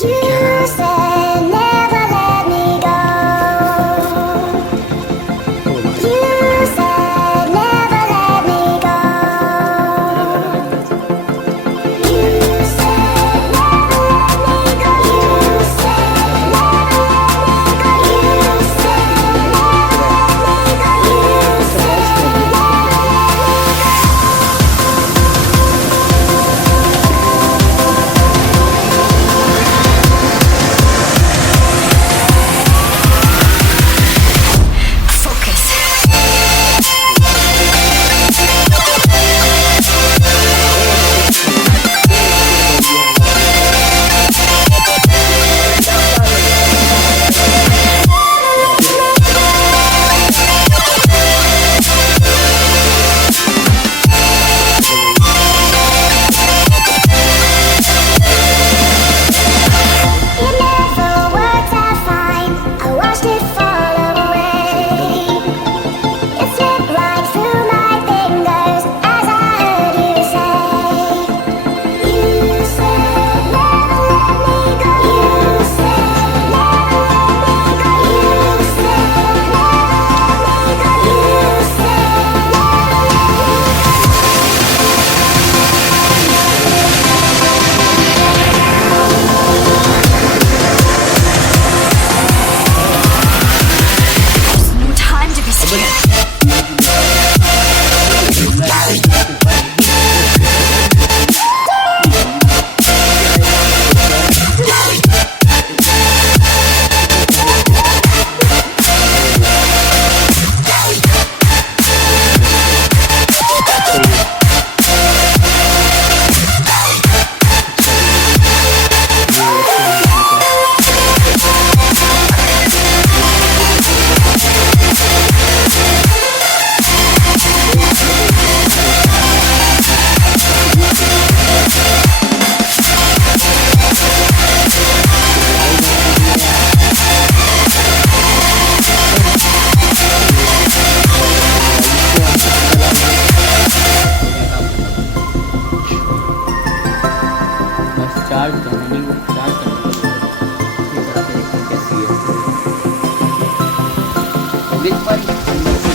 You said never let me go. You said never let me go. You said never let me go. You said never let me go. You said never let me go. You said it never worked out fine. I watched it fall away. It slipped right through my fingers as I heard you say. You said never let me go. You said never let me go. You said never let me go. You said No time to be scared. बस charge था नहीं